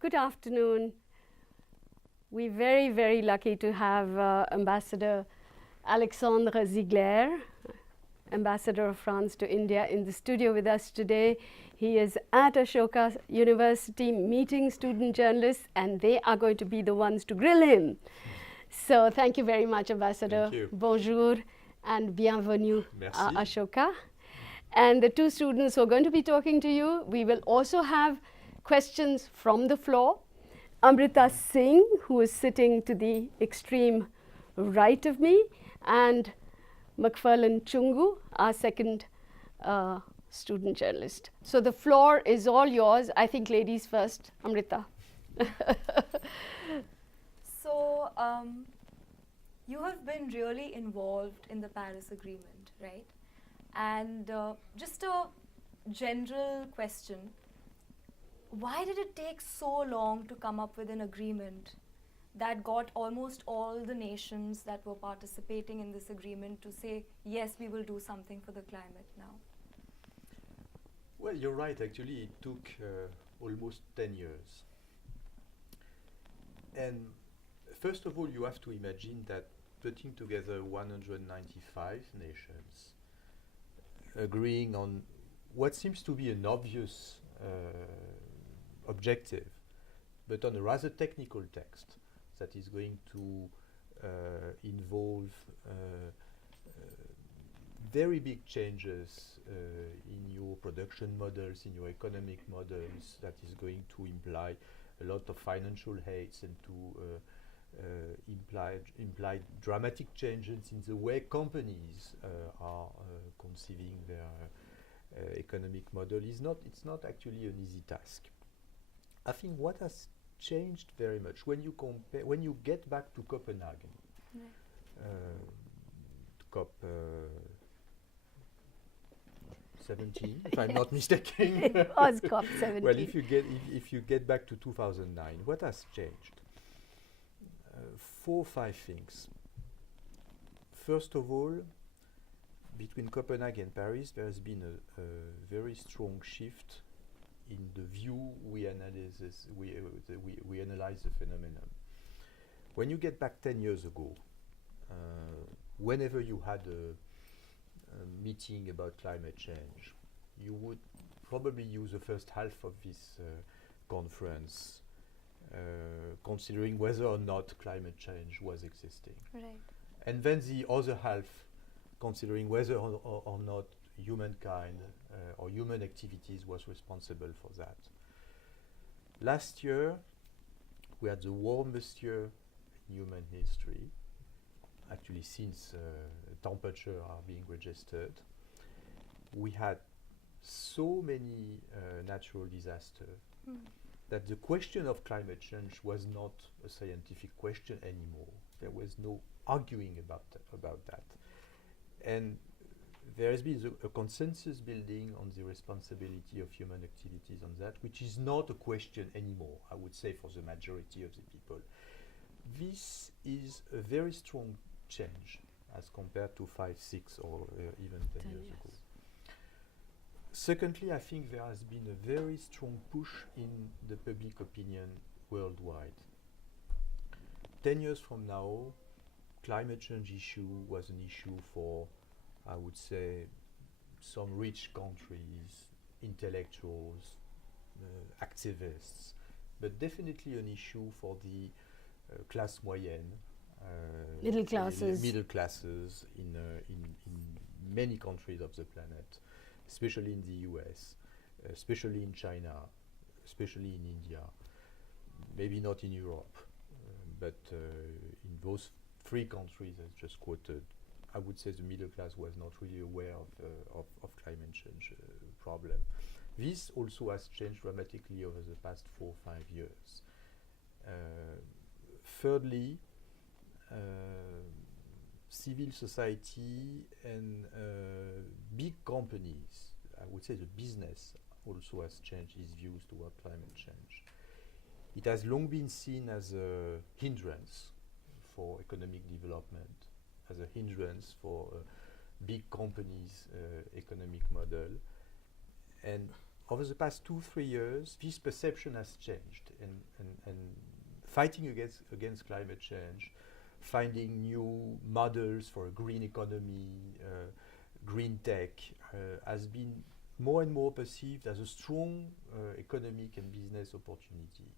Good afternoon. We're very, very lucky to have Ambassador Alexandre Ziegler, Ambassador of France to India, in the studio with us today. He is at Ashoka University meeting student journalists, and they are going to be the ones to grill him. So thank you very much, Ambassador. Thank you. Bonjour and bienvenue Merci. à Ashoka. And the two students who are going to be talking to you, we will also have questions from the floor. Amrita Singh, who is sitting to the extreme right of me, and McFarlane Chungu, our second student journalist. So the floor is all yours. I think ladies first. Amrita. So, you have been really involved in the Paris Agreement, right? And just a general question, why did it take so long to come up with an agreement that got almost all the nations that were participating in this agreement to say, yes, we will do something for the climate now? Well, you're right. Actually, it took almost 10 years. And first of all, you have to imagine that putting together 195 nations, agreeing on what seems to be an obvious objective, but on a rather technical text that is going to involve very big changes in your production models, in your economic models, that is going to imply a lot of financial aids and to imply dramatic changes in the way companies are conceiving their economic model. It's not actually an easy task. I think what has changed very much when you get back to Copenhagen, COP 17, if I'm not mistaken. It was COP 17. Well, if you get back to 2009, what has changed? 4 or 5 things. First of all, between Copenhagen and Paris, there has been a very strong shift in the view we analyze the phenomenon. When you get back 10 years ago, whenever you had a meeting about climate change, you would probably use the first half of this conference considering whether or not climate change was existing. Right. And then the other half considering whether or not humankind or human activities was responsible for that. Last year, we had the warmest year in human history, actually since temperatures are being registered. We had so many natural disasters that the question of climate change was not a scientific question anymore. There was no arguing about that. And there has been a consensus building on the responsibility of human activities on that, which is not a question anymore, I would say, for the majority of the people. This is a very strong change as compared to 5, 6 or even 10 years ago. Secondly, I think there has been a very strong push in the public opinion worldwide. 10 years from now, climate change issue was an issue for, I would say, some rich countries, intellectuals, activists, but definitely an issue for the classe moyenne, Middle classes. middle classes in many countries of the planet, especially in the US, especially in China, especially in India, maybe not in Europe, but in those 3 countries I just quoted, I would say the middle class was not really aware of climate change problem. This also has changed dramatically over the past 4 or 5 years. Thirdly, civil society and big companies, I would say the business also has changed its views toward climate change. It has long been seen as a hindrance for economic development, as a hindrance for big companies' economic model. And over the past 2-3 years, this perception has changed, and fighting against climate change, finding new models for a green economy, green tech, has been more and more perceived as a strong economic and business opportunity.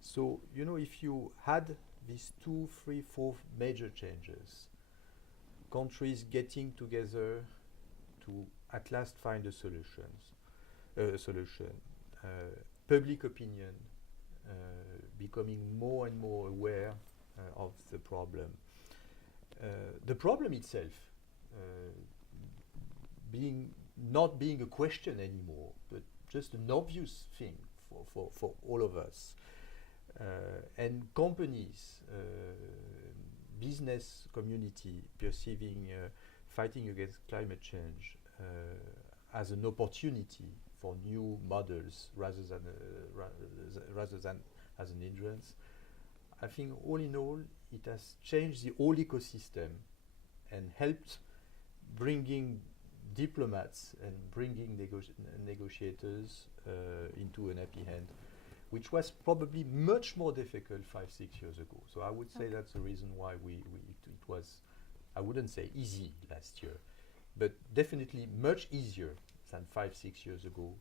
So, you know, if you had these 2, 3, 4 major changes, countries getting together to at last find a solution, public opinion becoming more and more aware of the problem. The problem itself not being a question anymore, but just an obvious thing for all of us. And companies, business community perceiving fighting against climate change as an opportunity for new models rather than as an hindrance. I think all in all, it has changed the whole ecosystem and helped bringing diplomats and bringing negotiators into an happy hand, which was probably much more difficult 5-6 years ago. So I would say that's the reason why it was, I wouldn't say easy last year, but definitely much easier than 5-6 years ago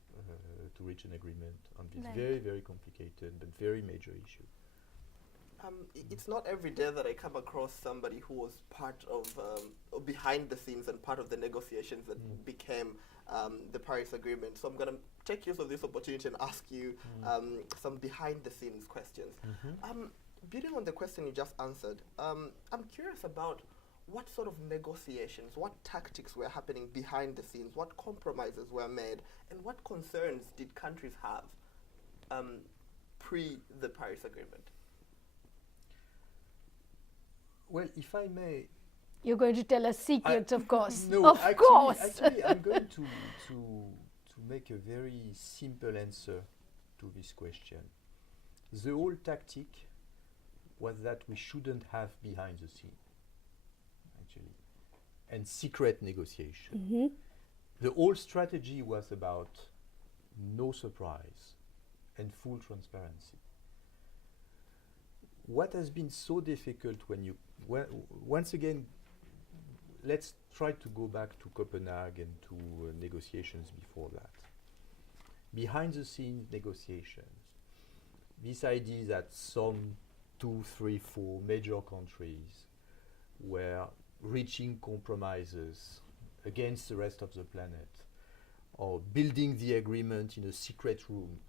to reach an agreement on this very, very complicated but very major issue. It's not every day that I come across somebody who was part of, behind the scenes and part of the negotiations that became the Paris Agreement. So I'm going to take use of this opportunity and ask you some behind the scenes questions. Building on the question you just answered, I'm curious about what sort of negotiations, what tactics were happening behind the scenes, what compromises were made, and what concerns did countries have pre the Paris Agreement? Well, if I may, you're going to tell us secrets, of course. No, of course. Actually, I'm going to make a very simple answer to this question. The whole tactic was that we shouldn't have behind the scene, actually, and secret negotiation. The whole strategy was about no surprise and full transparency. What has been so difficult when you, once again, let's try to go back to Copenhagen, to negotiations before that. Behind the scenes negotiations, this idea that some 2, 3, 4 major countries were reaching compromises against the rest of the planet, or building the agreement in a secret room,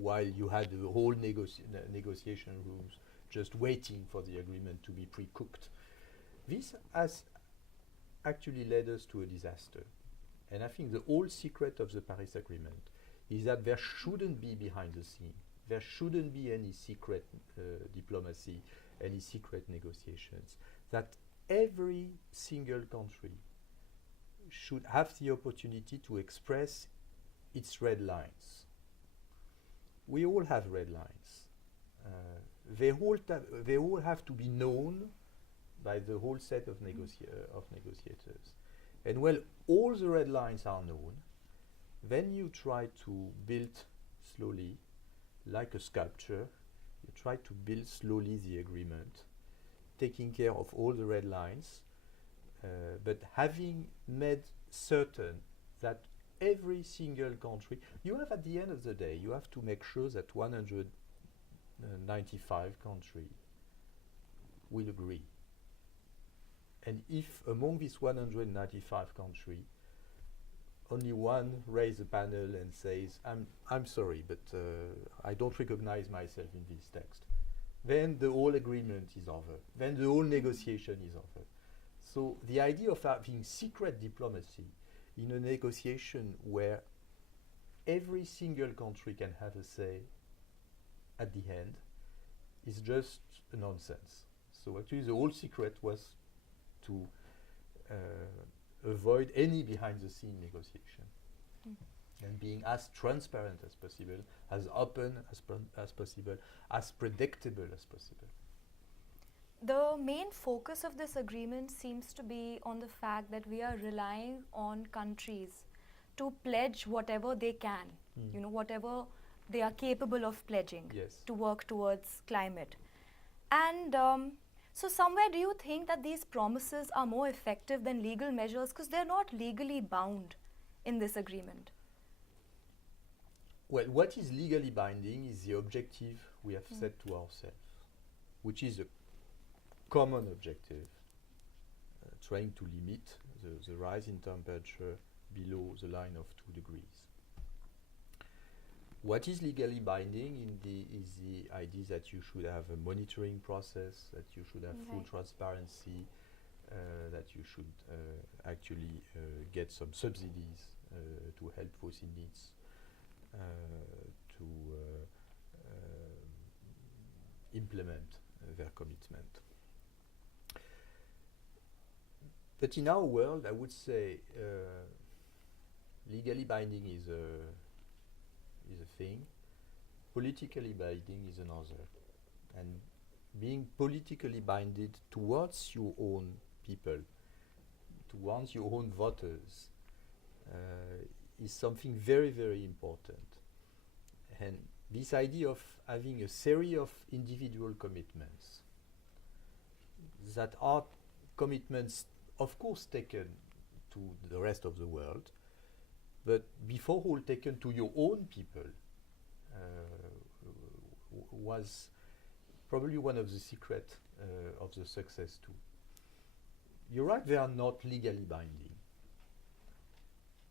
while you had the whole negotiation rooms just waiting for the agreement to be pre-cooked. This has actually led us to a disaster. And I think the whole secret of the Paris Agreement is that there shouldn't be behind the scene. There shouldn't be any secret diplomacy, any secret negotiations. That every single country should have the opportunity to express its red lines. We all have red lines. They all have to be known by the whole set of negotiators. And when all the red lines are known, then you try to build slowly, like a sculpture, you try to build slowly the agreement, taking care of all the red lines, but having made certain that every single country, you have at the end of the day, you have to make sure that 195 countries will agree. And if among these 195 countries, only one raises a panel and says, I'm sorry, but I don't recognize myself in this text, then the whole agreement is over. Then the whole negotiation is over. So the idea of having secret diplomacy in a negotiation where every single country can have a say at the end is just a nonsense. So actually the whole secret was to avoid any behind-the-scene negotiation and being as transparent as possible, as open as possible, as predictable as possible. The main focus of this agreement seems to be on the fact that we are relying on countries to pledge whatever they can, you know, whatever they are capable of pledging Yes. to work towards climate. And so somewhere, do you think that these promises are more effective than legal measures because they're not legally bound in this agreement? Well, what is legally binding is the objective we have set to ourselves, which is a common objective, trying to limit the rise in temperature below the line of 2 degrees. What is legally binding is the idea that you should have a monitoring process, that you should have full transparency, that you should actually get some subsidies to help fossil needs to implement their commitment. But in our world, I would say legally binding is a thing, politically binding is another. And being politically binded towards your own people, towards your own voters, is something very, very important. And this idea of having a series of individual commitments that are commitments, of course, taken to the rest of the world, but before all taken to your own people, was probably one of the secrets of the success too. You're right, they are not legally binding,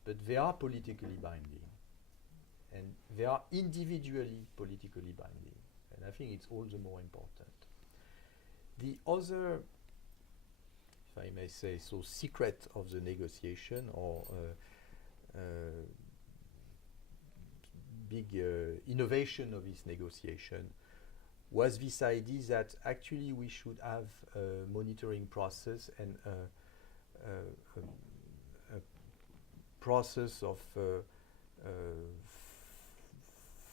but they are politically binding, and they are individually politically binding, and I think it's all the more important. The other, if I may say so, secret of the negotiation, or big innovation of this negotiation, was this idea that actually we should have a monitoring process and a process of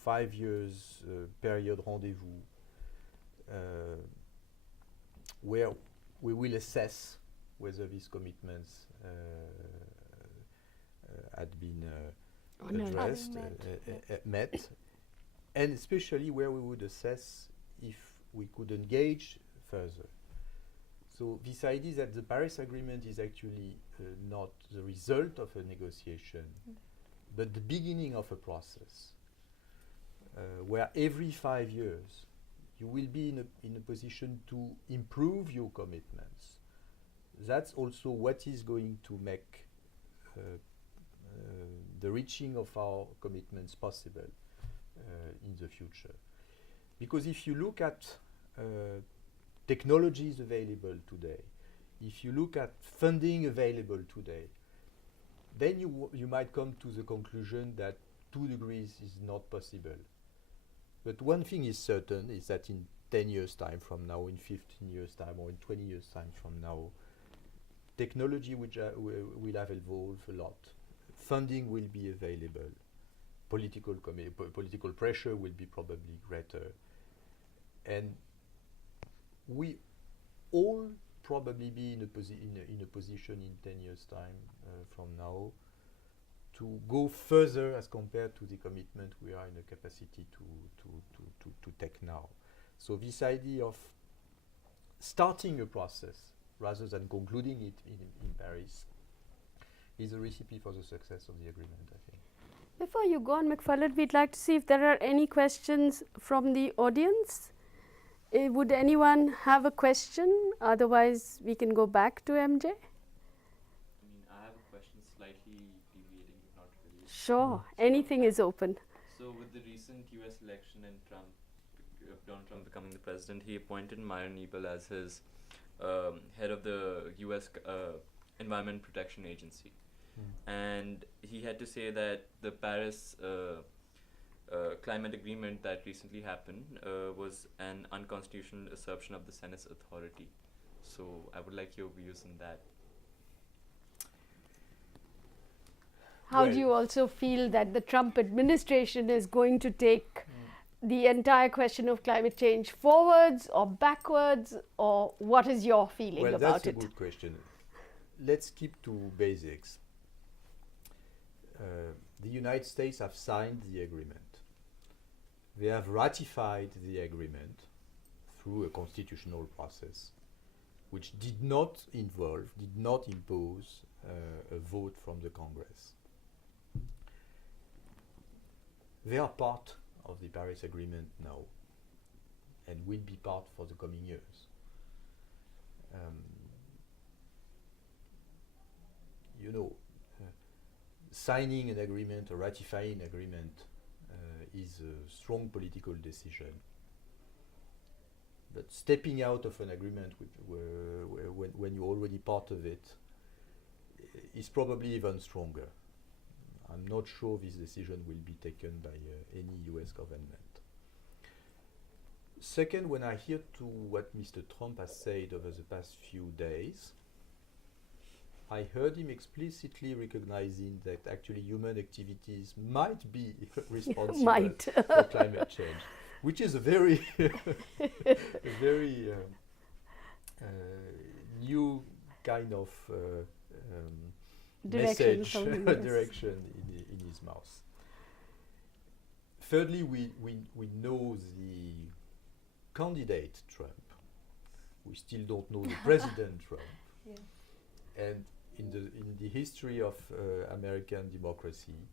5 years period rendezvous, where we will assess whether these commitments had been addressed, met, and especially where we would assess if we could engage further. So this idea that the Paris Agreement is actually not the result of a negotiation, but the beginning of a process, where every 5 years you will be in a position to improve your commitments. That's also what is going to make the reaching of our commitments possible in the future. Because if you look at technologies available today, if you look at funding available today, then you might come to the conclusion that 2 degrees is not possible. But one thing is certain, is that in 10 years' time from now, in 15 years' time, or in 20 years' time from now, technology will have evolved a lot. Funding will be available. Political pressure will be probably greater. And we all probably be in a position in 10 years' time from now to go further as compared to the commitment we are in a capacity to take now. So this idea of starting a process rather than concluding it in Paris is a recipe for the success of the agreement, I think. Before you go on, McFarland, we'd like to see if there are any questions from the audience. Would anyone have a question? Otherwise, we can go back to MJ. I mean, I have a question slightly deviating, but not really. Sure, anything is open. So with the recent US election and Donald Trump becoming the president, he appointed Myron Ebel as his head of the US Environment Protection Agency. And he had to say that the Paris climate agreement that recently happened was an unconstitutional usurpation of the Senate's authority. So I would like your views on that. How do you also feel that the Trump administration is going to take the entire question of climate change forwards or backwards, or what is your feeling about it? Well, that's a good question. Let's keep to basics. the United States have signed the agreement. They have ratified the agreement through a constitutional process, which did not impose a vote from the Congress. They are part of the Paris Agreement now and will be part for the coming years. Signing an agreement or ratifying an agreement is a strong political decision. But stepping out of an agreement when you're already part of it is probably even stronger. I'm not sure this decision will be taken by any US government. Second, when I hear to what Mr. Trump has said over the past few days, I heard him explicitly recognizing that actually human activities might be responsible for climate change, which is a very, new kind of message, direction in his mouth. Thirdly, we know the candidate Trump. We still don't know the president Trump. Yeah. And in the history of American democracy,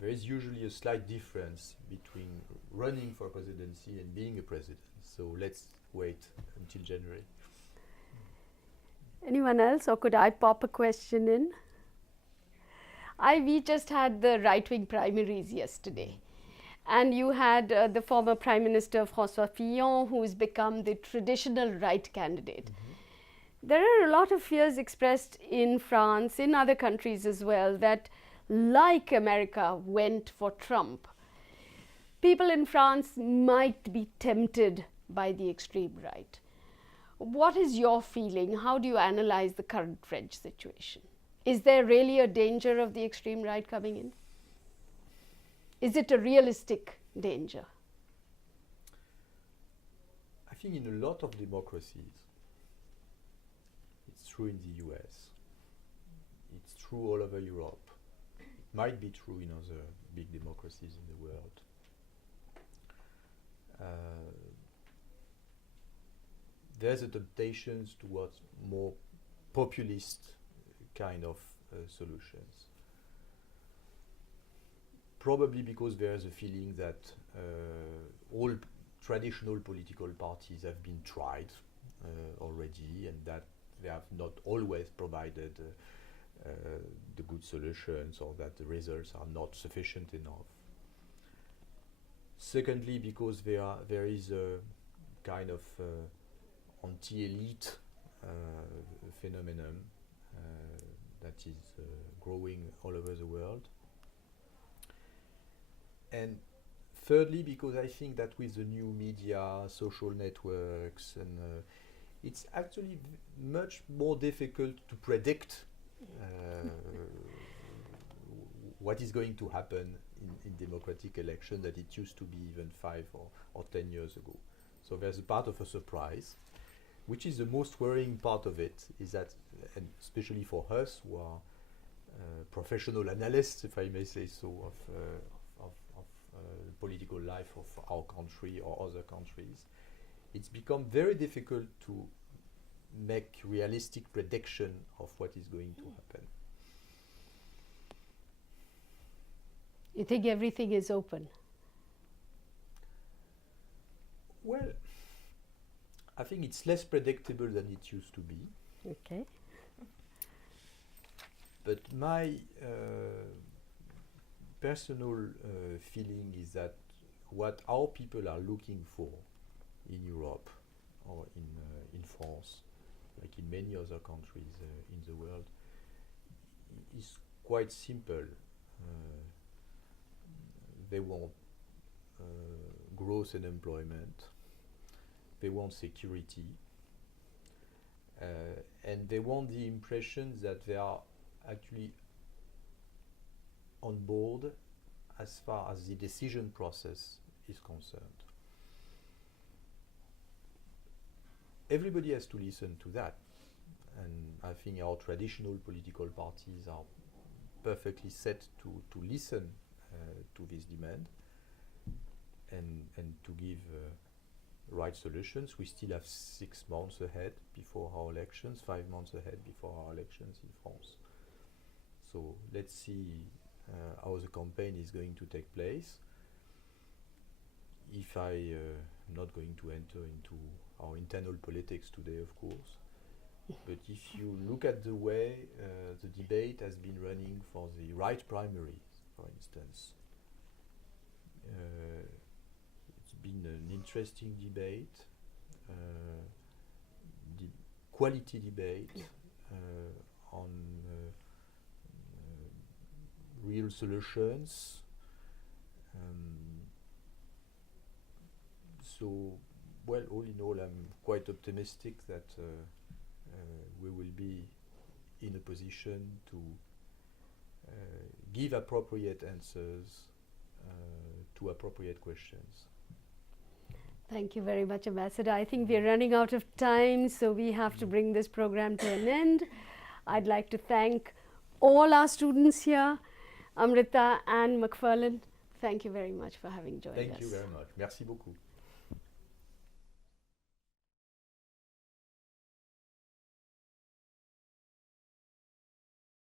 there is usually a slight difference between running for presidency and being a president. So let's wait until January. Anyone else, or could I pop a question in? We just had the right-wing primaries yesterday. And you had the former Prime Minister François Fillon, who has become the traditional right candidate. Mm-hmm. There are a lot of fears expressed in France, in other countries as well, that like America went for Trump, people in France might be tempted by the extreme right. What is your feeling? How do you analyze the current French situation? Is there really a danger of the extreme right coming in? Is it a realistic danger? I think in a lot of democracies, it's true in the US, it's true all over Europe, it might be true in other big democracies in the world. There's a temptation towards more populist kind of solutions. Probably because there's a feeling that all traditional political parties have been tried already, and that they have not always provided the good solutions, or that the results are not sufficient enough. Secondly, because there is a kind of anti-elite phenomenon that is growing all over the world. And thirdly, because I think that with the new media, social networks, and it's actually much more difficult to predict what is going to happen in democratic election than it used to be even 5 or 10 years ago. So there's a part of a surprise, which is the most worrying part of it, is that, and especially for us who are professional analysts, if I may say so, of political life of our country or other countries, it's become very difficult to make realistic prediction of what is going to happen. You think everything is open? Well, I think it's less predictable than it used to be. Okay. But my personal feeling is that what our people are looking for in Europe or in France, like in many other countries in the world, is quite simple. They want growth and employment. They want security. And they want the impression that they are actually on board as far as the decision process is concerned. Everybody has to listen to that, and I think our traditional political parties are perfectly set to listen to this demand and to give right solutions. We still have 6 months ahead before our elections, 5 months ahead before our elections in France. So let's see how the campaign is going to take place. If I am not going to enter into our internal politics today, of course, but if you look at the way the debate has been running for the right primaries, for instance, it's been an interesting debate, quality debate on real solutions. So, well, all in all, I'm quite optimistic that we will be in a position to give appropriate answers to appropriate questions. Thank you very much, Ambassador. I think we're running out of time, so we have to bring this program to an end. I'd like to thank all our students here, Amrita and McFarlane. Thank you very much for having joined us. Thank you very much. Merci beaucoup.